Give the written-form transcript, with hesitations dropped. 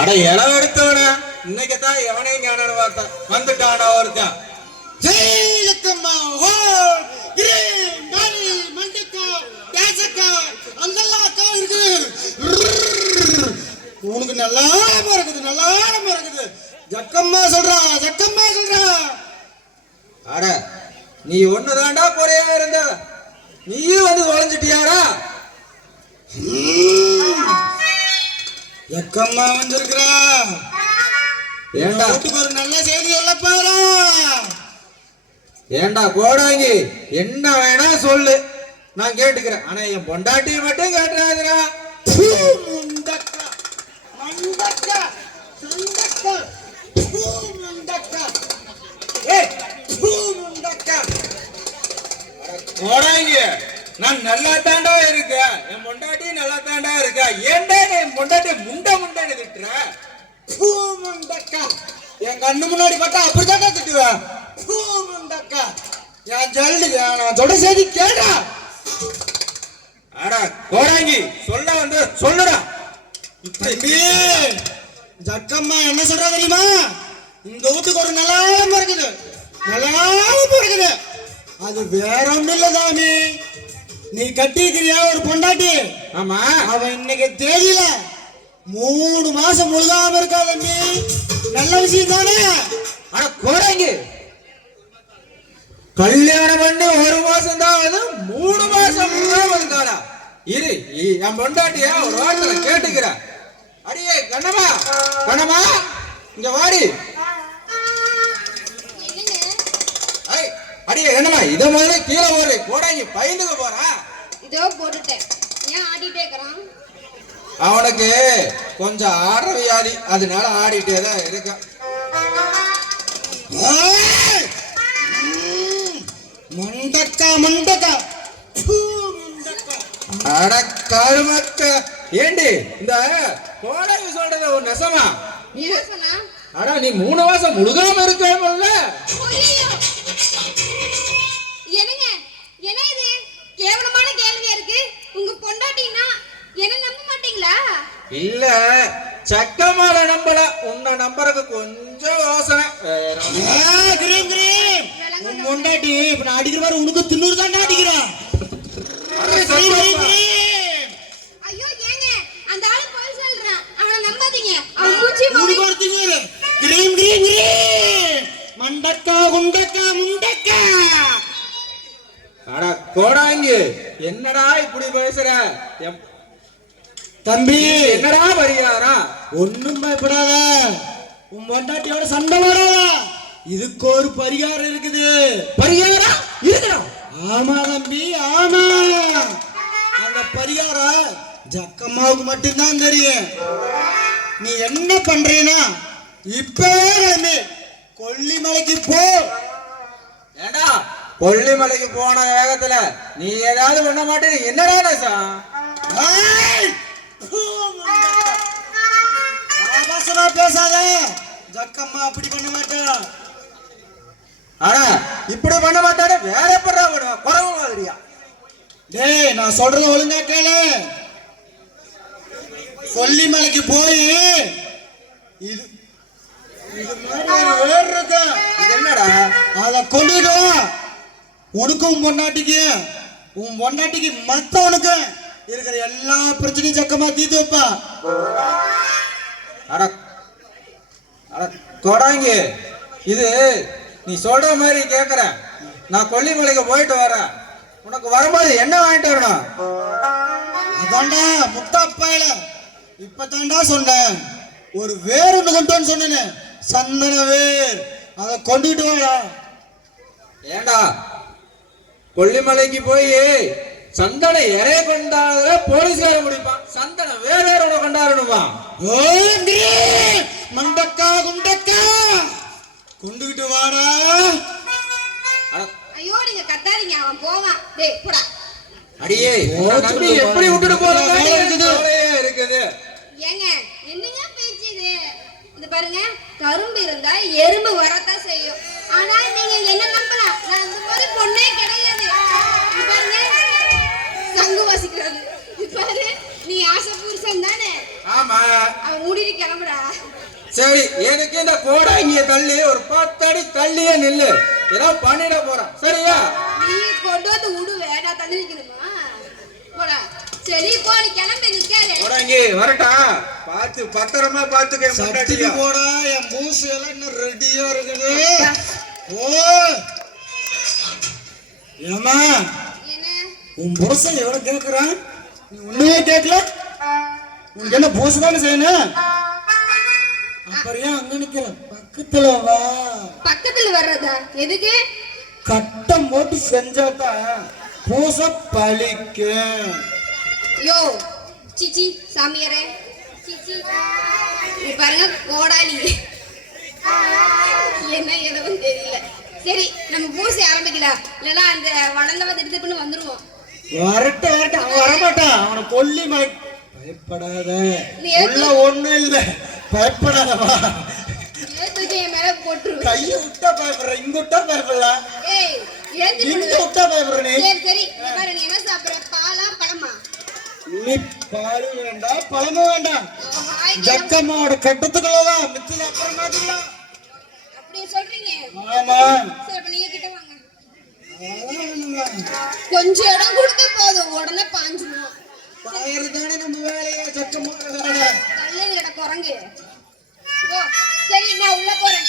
அட இளவு எடுத்தவன இன்னைக்குதான் எவனையும் ஞான வார்த்தை வந்துட்டானா ஒருத்தன். ஜெய் ஜக்கம்மா ஓ கிரீம் மணி மண்டிக்கா தேசக்கா அங்கெல்லாம் அக்கா இருக்குது. உனக்கு நல்லா இருக்குது. ஜக்கம்மா சொல்றா. அட நீ ஒண்ணுதான்டா குறையா இருந்த, நீயும் வந்து தொலைஞ்சிட்டியாடா. ஜக்கம்மா வந்திருக்கிறா. ஏண்டா வீட்டுக்கு ஒரு நல்ல செய்தி சொல்ல போறா. ஏண்டா கோடாங்கி, என்ன வேணா சொல்லு, நான் கேட்டுக்கிறேன். ஆனா என் பொண்டாட்டியை மட்டும் கேட்டுறாதுடா. கோடாங்கி, நான் நல்லா தாண்டா இருக்கேன், என் பொண்டாட்டி நல்லா தாண்டா இருக்கா. ஏன்டா என் பொண்டாட்டி முண்டை திட்டுற? என் கண்ணு முன்னாடி பார்த்தா அப்படித்தாண்டா திட்டுவேன். என் ஜல்லி நான் சொல்ற செய்தி கேடா. அடா கோடாங்கி, சொல்ல வந்து சொல்லுடா. தம்பி ஜக்கம்மா என்ன சொல்றா தெரியுமா? இந்த வீட்டுக்கு ஒரு நல்லாம இருக்குது. அது வேற ஒண்ணும் இல்ல சாமி, நீ கட்டிக்கிறியா ஒரு பொண்டாட்டி. ஆமா, அவன் இன்னைக்கு தேதியில 3 மாசம் முழுகாம இருக்கா தம்பி. நல்ல விஷயம் தானே? அட கோடாங்கி, கல்யாணம் பண்ணி 1 மாசம் தான் அது, 3 மாசம் இருக்காடா. இரு, என் பொண்டாட்டியா ஒரு வார்த்தை கேட்டுக்கிற. அடியே கண்ணம்மா இங்க வாடி. அடியே என்னமா இத மாதிரி கீழே போடு. கோடாங்கி பயந்துக்க போறா. இதோ போட்டுட்டேன். ஏன் ஆடிட்டே இருக்கறான்? அவனுக்கு கொஞ்சம் ஆடுற வியாதி, அதனால ஆடிட்டே தான் இருக்க. மண்டக்கா அட கருமக்க. ஏண்டி இந்த கோடாங்கி சொல்றது ஒரு நெசமா? நீ என்ன சொன்னா? அட நீ 3 மாசம் முழுகாம இருக்கேல்ல. என்னங்க என்ன இது கேவலமான கேள்வியா இருக்கு? உங்க பொண்டாட்டினா என்ன நம்ப மாட்டீங்களா? இல்ல, சக்கமால நம்பல, உன்னை நம்பருக்கு கொஞ்சம் யோசனை. உன் பொண்டாட்டி இப்ப நான் அடிக்கிற மாதிரி உனக்கு தின்னூறு தான் அடிக்கிறான். ஐயோ ஏங்க அந்த ஆளு போய் சொல்றான், அவனை நம்பாதீங்க. அவன் மூஞ்சி மூடி போறதுக்கு கிரீம் மண்டக்கா முண்டக்கா. அட கோடாங்கி, என்னடா இப்படி பேசுற? தம்பி என்னடா பரிகாரா? ஒண்ணும் பயப்படாத, உன் பொண்டாட்டியோட சண்டை போடாத. இதுக்கு ஒரு பரிகாரம் இருக்குது. பரிகாரம் இருக்குடா. ஆமா தம்பி, ஆமா. அந்த பரிகாரம் ஜக்கம்மாவுக்கு மட்டும்தான் தெரியும். நீ என்ன பண்றீனா இப்பவே கொல்லிமலைக்கு போ. ஏண்டா கொல்லிமலைக்கு போன வேகத்துல நீ ஏதாவது பண்ண மாட்டேன்னு என்னடா நேசா? பேசாத, ஜக்கம்மா அப்படி பண்ண மாட்டா. ஆனா இப்படி பண்ண மாட்டானே, வேற எப்படா பண்ணுவான்? குறவு மாதிரியா? டேய் நான் சொல்றது ஒழுங்கா கேளு. கொல்லிமலைக்கு போய் இது மாதிரி வேர் இருக்கு. இது என்னடா? அத கொண்டுட்டு வா. உனக்கும் உன் பொண்டாட்டிக்கு மத்தவனுக்கு இருக்கிற எல்லா பிரச்சனையும் ஜக்கமா தீர்த்து வைப்பா. அட அட கோடாங்கி, இது நீ சொல்ற மாதிரி கேக்குற. நான் கொல்லிமலைக்கு போயிட்டு வரேன், உனக்கு வரும்போது என்ன வாங்கிட்டு வரணும்? அதாண்டா முத்தாப்பாயில இப்பதாண்டா சொன்னேன். ஒரு வேர் ஒண்ணு கொண்டு வந்து சொன்னேன், சந்தன வேர். அதை கொண்டுட்டு வாடா. ஏண்டா கொல்லிமலைக்கு போய் சந்தன இறைய கொண்டாடுற போலீஸ்கார முடிப்பான், சந்தன வேற கொண்டாடணுமா? மண்டக்கா குண்டக்கா கொண்டுகிட்டு வாடா. ஐயோ நீங்க கத்தாதீங்க, அவன் போவான். டேய் போடா. அடியே நம்பி எப்படி விட்டுட்டு போறது இருக்குது? ஏங்க என்னங்க பேச்சு இது? இது பாருங்க, கரும்பு இருந்தா எறும்பு வரத்தான் செய்யும். ஆனா நீங்க என்ன நம்பலாம்? நான் அந்த மாதிரி பொண்ணே கிடையாது. இது பாருங்க சங்கு வாசிக்கிறது. இது பாரு, நீ ஆசை புருஷன் தானே? ஆமா. அவன் மூடிட்டு கிளம்புடா. சரி எதுக்கு இந்த கோடாங்கிய தள்ளி ஒரு 10 அடி தள்ளியே நில்லு, ஏதோ பண்ணிட போறான் சரியா? நீ கொண்டு வந்து விடுவே, நான் தள்ளி நிக்கணுமா? போடா. சரி போ, நீ கிளம்பி நிக்காதே. கோடாங்கி வரட்டா, பார்த்து பத்திரமா பார்த்துக்க சட்டிக்கு முன்னாடியா. போடா, என் பூசு எல்லாம் இன்னும் ரெடியா இருக்குது. ஓ ஏமா என்ன? உன் புருஷன் எவ்வளவு கேக்குறான், நீ ஒண்ணுமே கேட்கல. உனக்கு என்ன பூசு தானே செய்யணும், அப்புறம் ஏன் அங்க நிக்கிற, பக்கத்துல வா. பக்கத்துல வர்றதா எதுக்கு? கட்டம் போட்டு செஞ்சாதான் பூச பழிக்கும். யோ சிச்சி சாமியாரே, சிச்சி நீ பாருங்க கோடாலி என்ன எதுவும் தெரியல. சரி நம்ம பூசி ஆரம்பிக்கலாம், இல்லைன்னா அந்த வளர்ந்தவ திடுப்புன்னு வந்துருவோம். வரட்டும் வரட்டும், அவன் வரமாட்டான், அவனை கொல்லி பயப்படாத, நீ உள்ள ஒண்ணும் இல்ல, பயப்படாதவா. ஏத்துக்கு என் மேல போட்டுருவேன். கைய விட்டா பயப்படுற, இங்க விட்டா பயப்படல, ஏய் ஏத்து இங்க போடுவேன். விட்டா பயப்படுற. நீ சரி சரி இங்க பாரு, நீ என்ன சாப்பிடுற, பாலா பழமா? நீ பாலும் வேண்டாம் பழமும் வேண்டாம், வாய்க்கு ஜக்கம்மாவோட கட்டத்துக்குள்ளதான் மிச்சது அப்புறம் மாத்திக்கலாம். அப்படியே சொல்றீங்க? ஆமா சரி அப்ப நீங்க கிட்ட வாங்க. அதெல்லாம் வேணுங்க. கொஞ்சம் இடம் கொடுத்தா போதும், உடனே பாஞ்சிடும். பாயறதானே நம்ம வேலையா, ஜக்கம்மாவோட வேலை. நல்ல குரங்கு. ஓ சரி நான் உள்ள போறேன்.